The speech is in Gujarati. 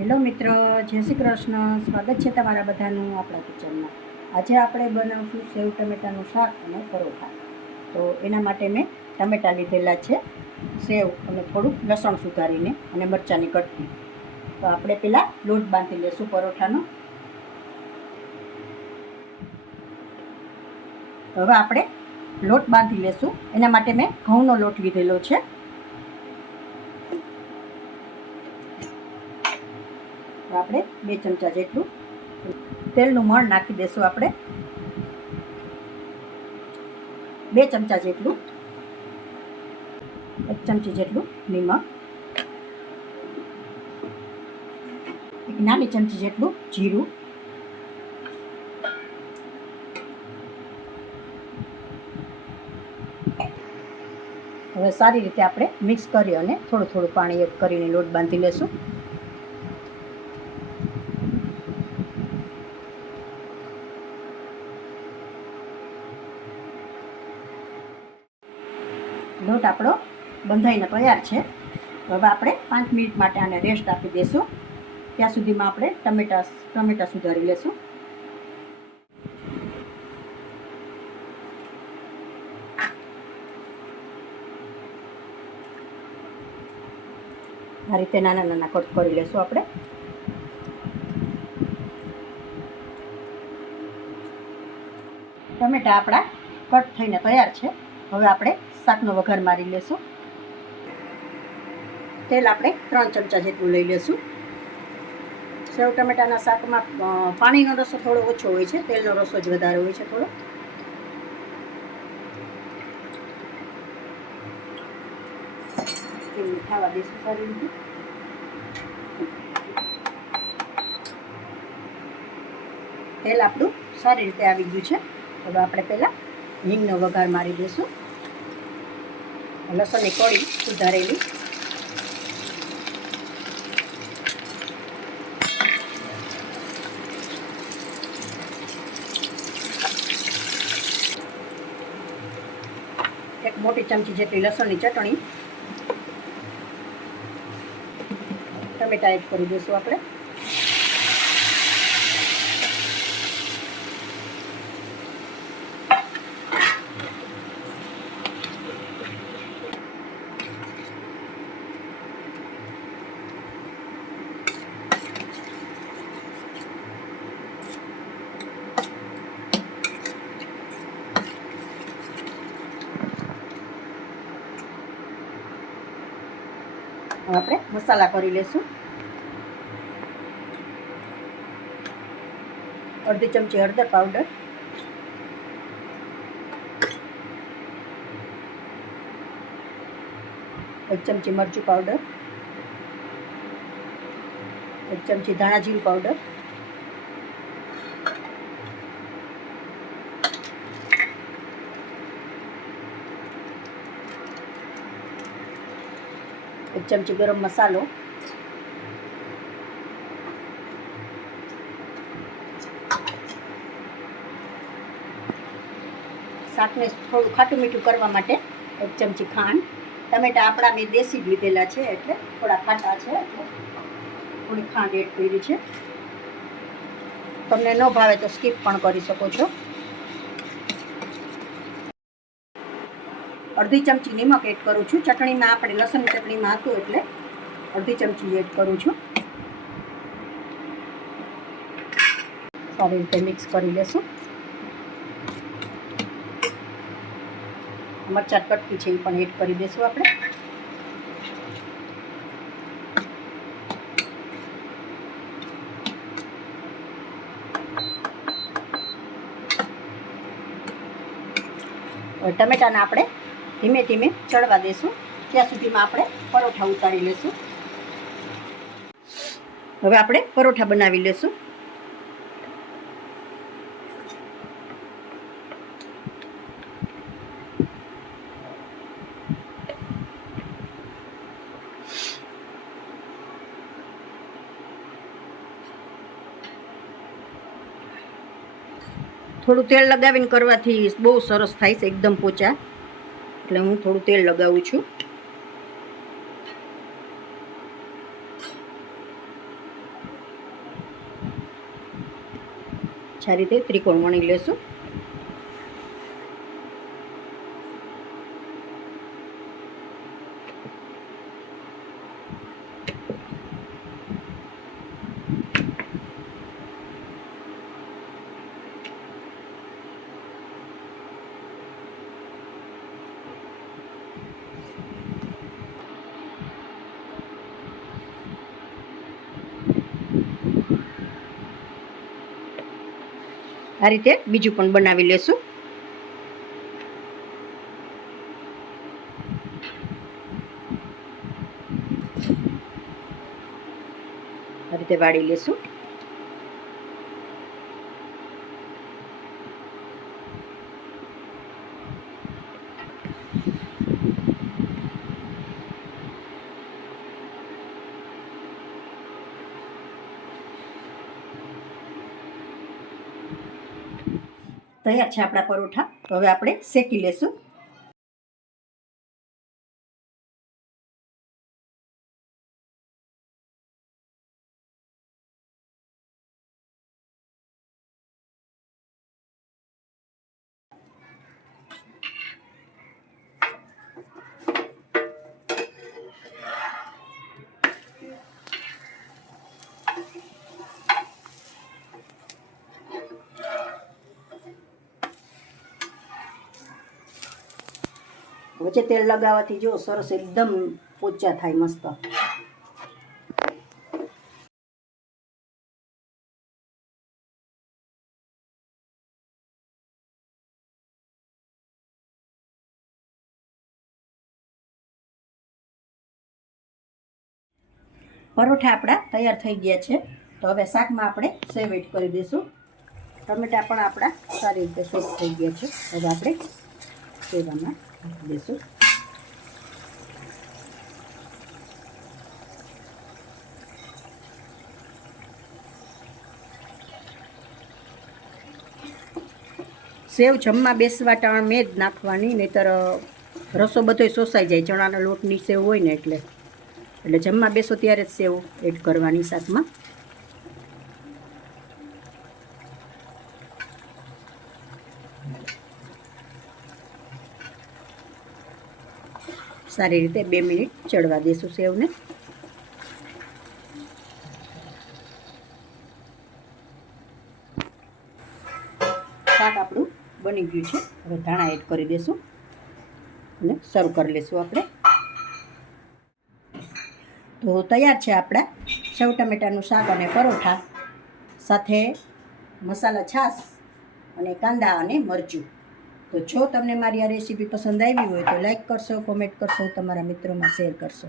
હેલો મિત્ર, જય શ્રી કૃષ્ણ. સ્વાગત છે તમારા બધાનું આપણા કિચનમાં. આજે આપણે બનાવશું સેવ ટમેટાનું શાક અને પરોઠા. તો એના માટે મેં ટમેટાં લીધેલા છે, સેવ અને થોડુંક લસણ સુધારીને અને મરચાંની કટકી. તો આપણે પહેલાં લોટ બાંધી લઈશું પરોઠાનો. હવે આપણે લોટ બાંધી લઈશું. એના માટે મેં ઘઉંનો લોટ લીધેલો છે. આપણે 2 ચમચા જેટલું તેલનું મણ નાખી દઈશું. આપણે 2 ચમચા જેટલું, 1 ચમચી જેટલું નિમક, 1 નાની ચમચી જેટલું જીરું, હવે સારી રીતે આપણે મિક્સ કરી અને થોડું થોડું પાણી એડ કરીને લોટ બાંધી લેશું. લોટ આપણો બંધાઈને તૈયાર છે. હવે આપણે 5 મિનિટ માટે આને રેસ્ટ આપી દઈશું. ત્યાં સુધીમાં આપણે ટમેટા સુધારી લેશું. આ રીતે નાના નાના કટ કરી લેશું આપણે. ટમેટા આપણા કટ થઈને તૈયાર છે. હવે આપણે શાકનો વઘાર મારી લેશું. તેલ આપણે 3 ચમચા જેટલું લઈ લેશું. સેવ ટમેટાના શાકમાં પાણીનો રસો થોડો ઓછો હોય છે, તેલનો રસો જ વધારે હોય છે થોડો. ખાવા દઈશું સારી રીતે. તેલ આપણું સારી રીતે આવી ગયું છે. હવે આપણે પહેલાં હિંગનો વઘાર મારી દઈશું. લસણની કળી સુધારેલી, એક મોટી ચમચી જેટલી લસણની ચટણી, ટમેટા એડ કરી દઈશું આપણે. આપણે મસાલા કરી લઈશું. અડધી ચમચી હળદર પાવડર, 1 ચમચી મરચું પાવડર, 1 ચમચી ધાણા જીરું પાવડર, 1 ચમચી ગરમ મસાલો, શાકને થોડું ખાટું મીઠું કરવા માટે 1 ચમચી ખાંડ. ટમેટા આપણા મેં દેશી જ લીધેલા છે એટલે થોડા ખાટા છે, એટલે થોડી ખાંડ એડ કરી છે. તમને ન ભાવે તો સ્કીપ પણ કરી શકો છો. અડધી ચમચી નિમક એડ કરું છું. ચટણીમાં આપણે લસણની ચટણીમાં હતું એટલે અડધી ચમચી એડ કરું છું. સારી રીતે મિક્સ કરી લેશું. મરચાં કટકી છે એ પણ એડ કરી દઈશું આપણે. ટમેટાને આપણે ધીમે ધીમે ચડવા દઈશું. ત્યાં સુધીમાં આપણે પરોઠા ઉતારી લઈશું. હવે આપણે પરોઠા બનાવી લઈશું. થોડું તેલ લગાવીને કરવાથી બહુ સરસ થાય છે, એકદમ પોચા. એટલે હું થોડું તેલ લગાવું છું. આ રીતે ત્રિકોણ વણી લેશું. આ રીતે બીજું પણ બનાવી લેશું. આ રીતે વાળી લેશું. તૈયાર છે આપણા પરોઠા. તો હવે આપણે શેકી લેશું. વચ્ચે તેલ લગાવવાથી જો સરસ એકદમ પોચા થાય મસ્ત. પરોઠા આપણા તૈયાર થઈ ગયા છે. તો હવે શાકમાં આપણે સેવ એડ કરી દઈશું. ટમેટા પણ આપણા સારી રીતે સોફ્ટ થઈ ગયા છે. હવે આપણે સેવામાં નાખી દઈશું. સેવ જમવા બેસવા ટાણે જ નાખવાની, નહીંતર રસો બધોય શોષાઈ જાય. ચણાના લોટની સેવ હોય ને એટલે જમવા બેસો ત્યારે જ સેવ એડ કરવાની શાકમાં. સારી રીતે 2 મિનિટ ચડવા દઈશું સેવને. શાક આપણું બની ગયું છે. હવે ધાણા એડ કરી દઈશું અને સર્વ કરી લઈશું આપણે. તો તૈયાર છે આપણા સેવ ટમેટાનું શાક અને પરોઠા સાથે મસાલા છાશ અને કાંદા અને મરચું. તો જો તમને મારી આ રેસીપી પસંદ આવી હોય તો લાઈક કરશો, કોમેન્ટ કરશો, તમારા મિત્રોમાં શેર કરશો.